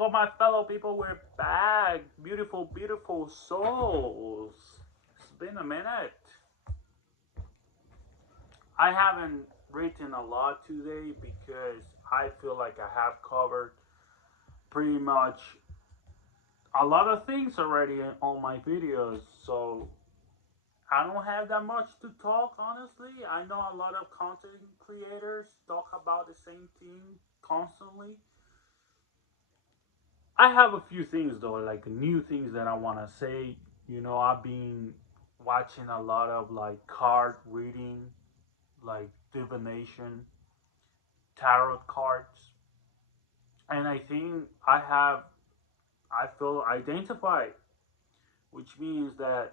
Welcome, my fellow people. We're back. Beautiful, beautiful souls. It's been a minute. I haven't written a lot today because I feel like I have covered pretty much a lot of things already on my videos. So I don't have that much to talk, honestly. I know a lot of content creators talk about the same thing constantly. I have a few things though, like new things that I want to say. I've been watching a lot of like card reading, like divination, tarot cards, and I think I feel identified, which means that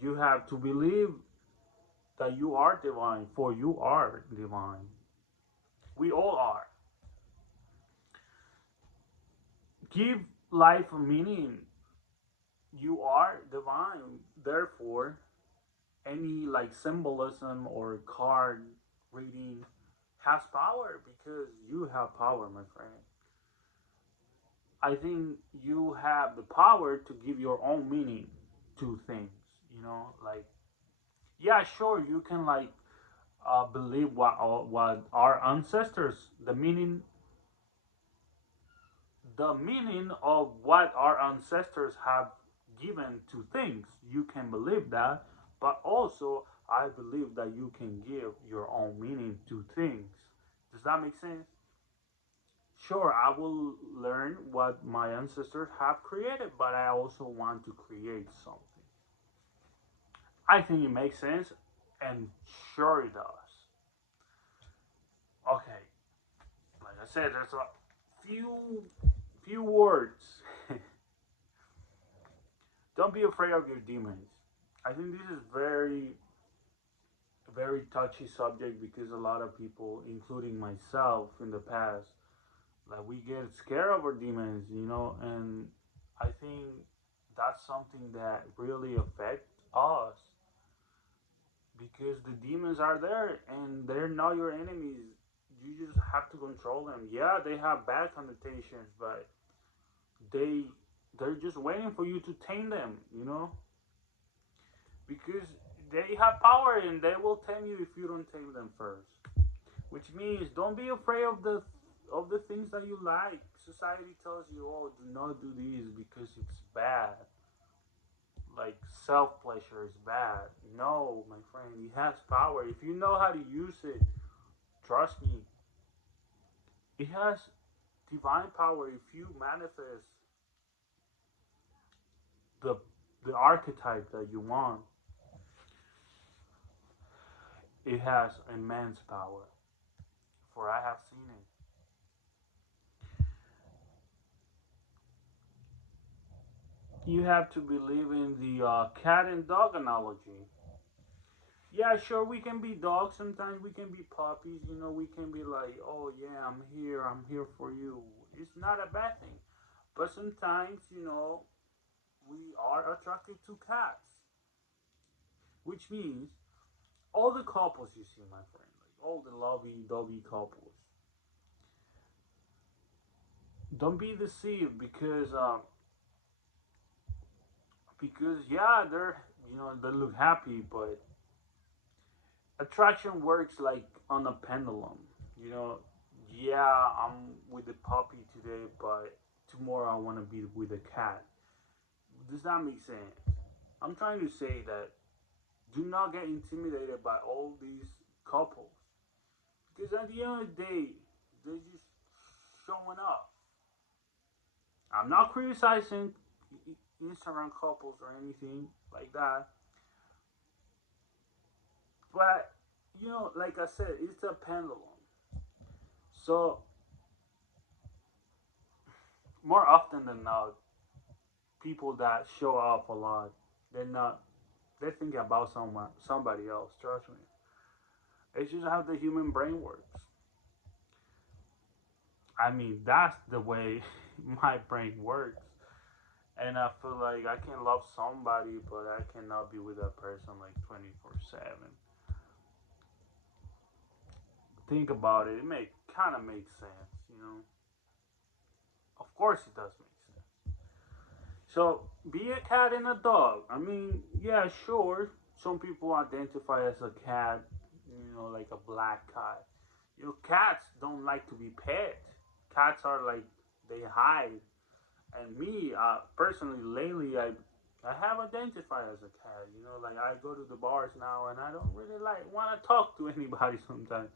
you have to believe that you are divine, for you are divine. We all are. Give life a meaning. You are divine, therefore any like symbolism or card reading has power because you have power, my friend. I think you have the power to give your own meaning to things, like yeah, sure, you can like believe what our ancestors, the meaning of what our ancestors have given to things. You can believe that, but also I believe that you can give your own meaning to things. Does that make sense? Sure, I will learn what my ancestors have created, but I also want to create something. I think it makes sense, and sure it does. Okay, like I said, there's a few words. Don't be afraid of your demons. I think this is very touchy subject because a lot of people, including myself in the past, like we get scared of our demons, and I think that's something that really affects us because the demons are there and they're not your enemies. You just have to control them. Yeah, they have bad connotations, but they they're just waiting for you to tame them, because they have power and they will tame you if you don't tame them first. Which means don't be afraid of the things that you like. Society tells you, oh, do not do this because it's bad. Like self pleasure is bad. No, my friend, it has power. If you know how to use it, trust me, it has divine power. If you manifest the the archetype that you want, it has immense power. For I have seen it. You have to believe in the cat and dog analogy. Yeah, sure, we can be dogs. Sometimes we can be puppies. We can be like, oh, yeah, I'm here for you. It's not a bad thing. But sometimes, we are attracted to cats, which means all the couples you see, my friend, like all the lovey dovey couples, don't be deceived because yeah, they look happy, but attraction works like on a pendulum. You know, yeah, I'm with the puppy today, but tomorrow I want to be with a cat. Does that make sense? I'm trying to say that do not get intimidated by all these couples because at the end of the day, they're just showing up. I'm not criticizing Instagram couples or anything like that, but like I said, it's a pendulum. So more often than not, people that show off a lot, they're not. They're thinking about somebody else. Trust me. It's just how the human brain works. I mean, that's the way my brain works. And I feel like I can love somebody, but I cannot be with that person like 24/7. Think about it. It kind of makes sense. Of course it does make sense. So be a cat and a dog. I mean, yeah, sure. Some people identify as a cat, like a black cat. Cats don't like to be pet. Cats are like they hide. And me, personally, lately, I have identified as a cat. Like I go to the bars now, and I don't really like want to talk to anybody sometimes.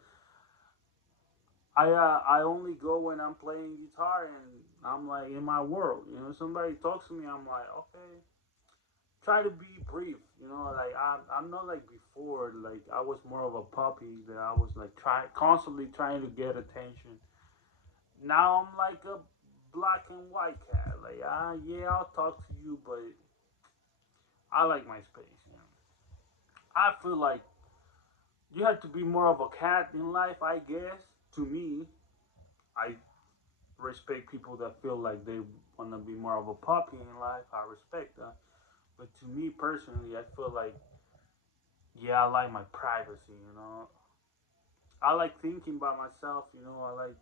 I only go when I'm playing guitar and I'm like in my world. Somebody talks to me, I'm like, okay, try to be brief. Like I'm not like before. Like I was more of a puppy that I was like constantly trying to get attention. Now I'm like a black and white cat. Like yeah, I'll talk to you, but I like my space. I feel like you have to be more of a cat in life, I guess. To me, I respect people that feel like they want to be more of a puppy in life. I respect that. But to me personally, I feel like, yeah, I like my privacy. I like thinking by myself. I like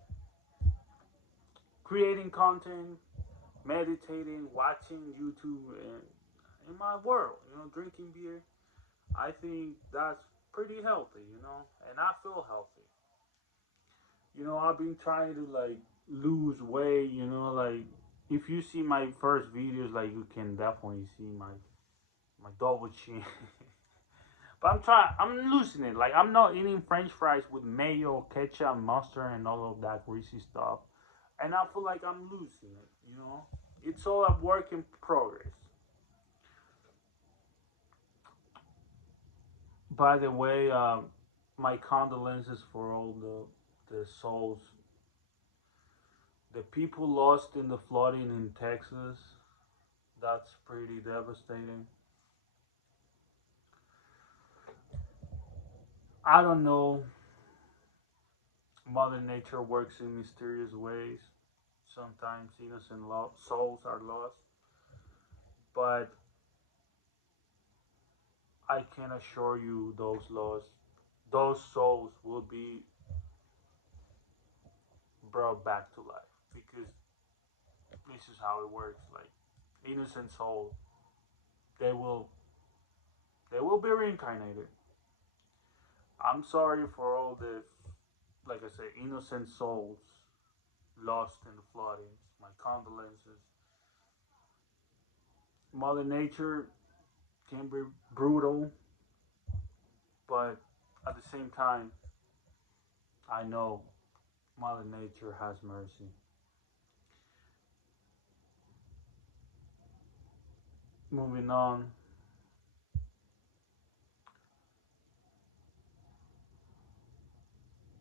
creating content, meditating, watching YouTube, and in my world, drinking beer. I think that's pretty healthy, and I feel healthy. I've been trying to like lose weight, like if you see my first videos, like you can definitely see my double chin. But I'm losing it. Like I'm not eating French fries with mayo, ketchup, mustard, and all of that greasy stuff. And I feel like I'm losing it. It's all a work in progress. By the way, my condolences for all the souls, the people lost in the flooding in Texas. That's pretty devastating. I don't know. Mother Nature works in mysterious ways. Sometimes innocent souls are lost, but I can assure you, those souls will be brought back to life because this is how it works. Like innocent souls, they will they will be reincarnated. I'm sorry for all the, like I said, innocent souls lost in the floodings. My condolences. Mother Nature can be brutal, but at the same time, I know Mother Nature has mercy. Moving on.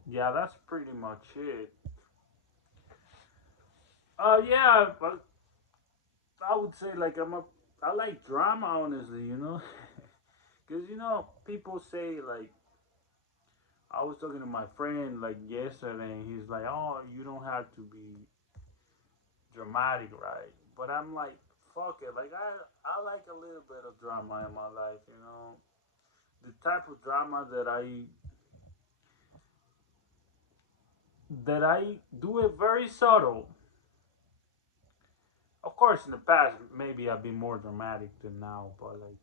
Yeah, that's pretty much it. Yeah, but I would say like I like drama, honestly. Because people say like I was talking to my friend like yesterday, and he's like, "Oh, you don't have to be dramatic, right?" But I'm like, "Fuck it!" Like I like a little bit of drama in my life. The type of drama that I do it very subtle. Of course, in the past, maybe I've been more dramatic than now, but like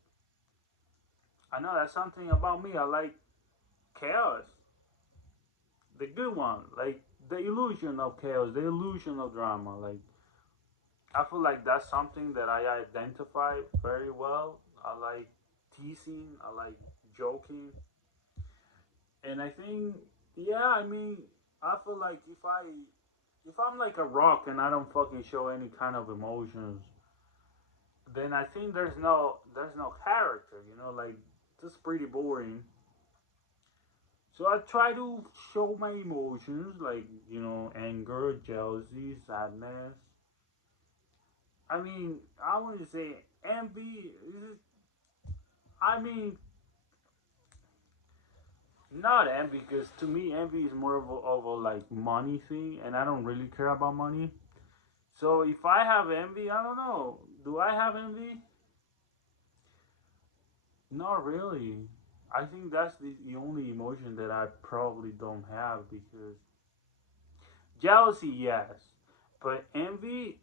I know that's something about me. I like chaos, the good one, like the illusion of chaos, the illusion of drama. Like I feel like that's something that I identify very well. I like teasing. I like joking, and I think, yeah, I mean, I feel like if I'm like a rock and I don't fucking show any kind of emotions, then I think there's no character. Like it's pretty boring. So I try to show my emotions, like anger, jealousy, sadness. I mean, I want to say envy. I mean, not envy, because to me, envy is more of a like money thing, and I don't really care about money. So if I have envy, I don't know. Do I have envy? Not really. I think that's the only emotion that I probably don't have, because jealousy, yes, but envy.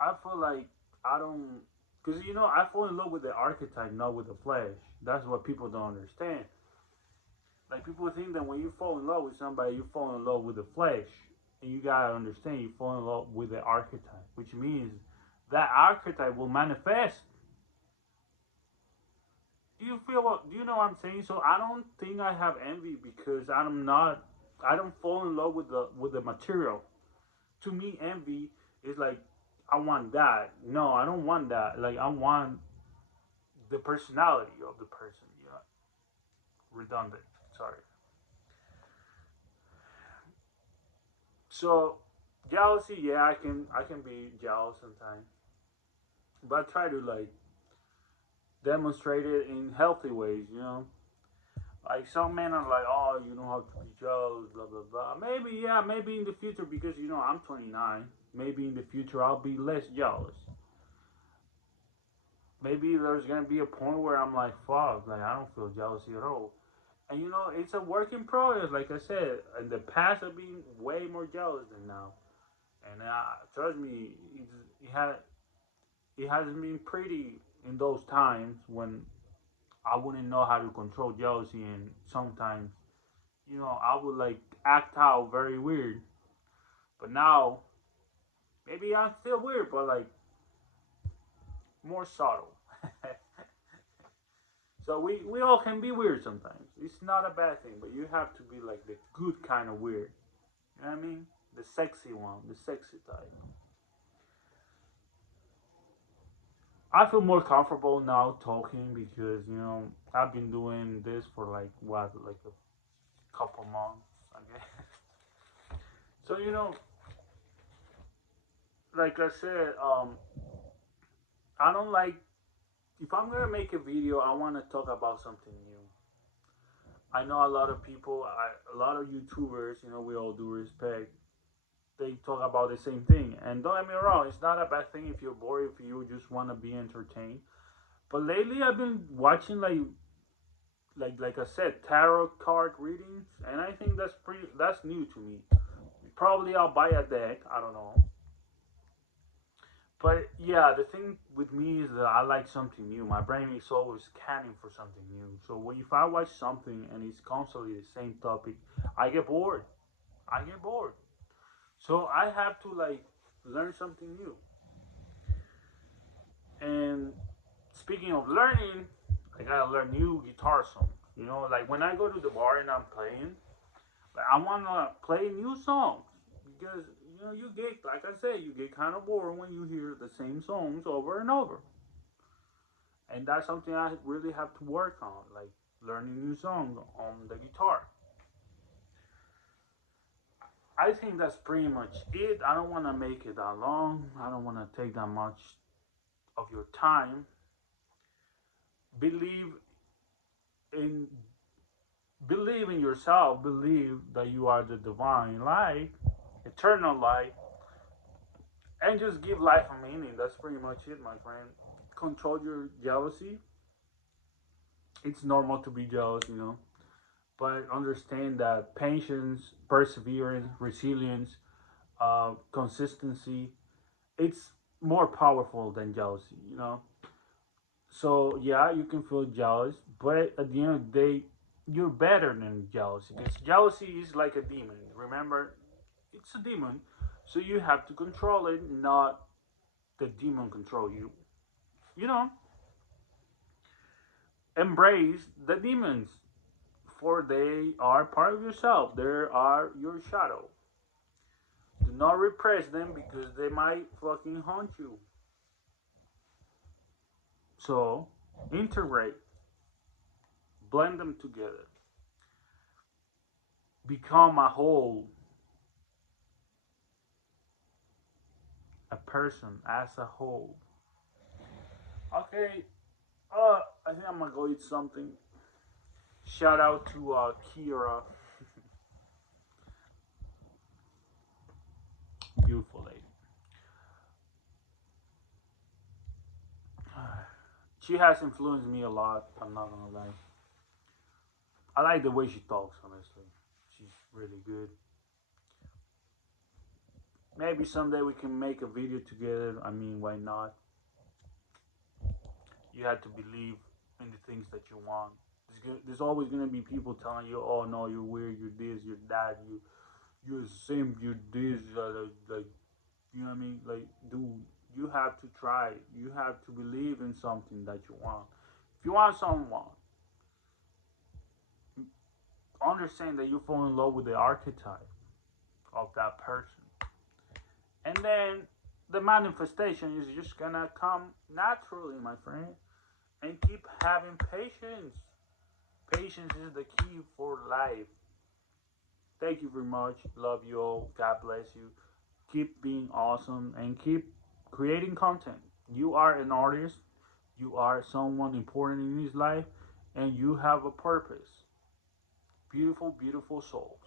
I feel like I don't, because I fall in love with the archetype, not with the flesh. That's what people don't understand. Like people think that when you fall in love with somebody, you fall in love with the flesh, and you gotta understand you fall in love with the archetype, which means that archetype will manifest. Do you feel what? Do you know what I'm saying? So I don't think I have envy because I'm not. I don't fall in love with the material. To me, envy is like I want that. No, I don't want that. Like I want the personality of the person. Yeah, redundant. Sorry. So jealousy, yeah, I can be jealous sometimes, but I try to like demonstrate it in healthy ways. Like some men are like, oh, you know how to be jealous, blah blah blah. Maybe yeah, maybe in the future because I'm 29. Maybe in the future I'll be less jealous. Maybe there's gonna be a point where I'm like, fuck, like I don't feel jealousy at all. And it's a work in progress. Like I said, in the past I've been way more jealous than now. And trust me, it hasn't been pretty in those times when I wouldn't know how to control jealousy, and sometimes I would like act out very weird. But now maybe I'm still weird, but like more subtle. So we all can be weird sometimes. It's not a bad thing, but you have to be like the good kind of weird. You know what I mean? The sexy one, the sexy type. I feel more comfortable now talking because I've been doing this for like what, like a couple months, I guess. So like I said, I don't like if I'm gonna make a video, I want to talk about something new. I know a lot of people, a lot of YouTubers, we all do respect. They talk about the same thing, and don't get me wrong, it's not a bad thing if you're bored, if you just want to be entertained. But lately, I've been watching like I said, tarot card readings, and I think that's new to me. Probably I'll buy a deck. I don't know. But yeah, the thing with me is that I like something new. My brain is always scanning for something new. So if I watch something and it's constantly the same topic, I get bored. I get bored. So I have to like learn something new. And speaking of learning, I gotta learn new guitar songs. Like when I go to the bar and I'm playing, like I wanna play new songs because you get, like I said, you get kind of bored when you hear the same songs over and over. And that's something I really have to work on, like learning new songs on the guitar. I think that's pretty much it. I don't want to make it that long. I don't want to take that much of your time. Believe in believe in yourself. Believe that you are the divine light, eternal light, and just give life a meaning. That's pretty much it, my friend. Control your jealousy. It's normal to be jealous, but understand that patience, perseverance, resilience, consistency, it's more powerful than jealousy. So yeah, you can feel jealous, but at the end of the day, you're better than jealousy because jealousy is like a demon. Remember, it's a demon, so you have to control it, not the demon control you. You know, embrace the demons, for they are part of yourself. They are your shadow. Do not repress them because they might fucking haunt you. So, integrate, blend them together, become a whole, a person as a whole. Okay, I think I'm gonna go eat something. Shout out to Kira, beautiful lady. She has influenced me a lot. I'm not gonna lie. I like the way she talks. Honestly, she's really good. Maybe someday we can make a video together. I mean, why not? You have to believe in the things that you want. There's always gonna be people telling you, "Oh no, you're weird. You're this. You're that. You're a simp. You're this." Like, you know what I mean? Like, dude, you have to try. You have to believe in something that you want. If you want someone, understand that you fall in love with the archetype of that person, and then the manifestation is just gonna come naturally, my friend. And keep having patience. Patience is the key for life. Thank you very much. Love you all. God bless you. Keep being awesome and keep creating content. You are an artist. You are someone important in his life, and you have a purpose. Beautiful, beautiful souls.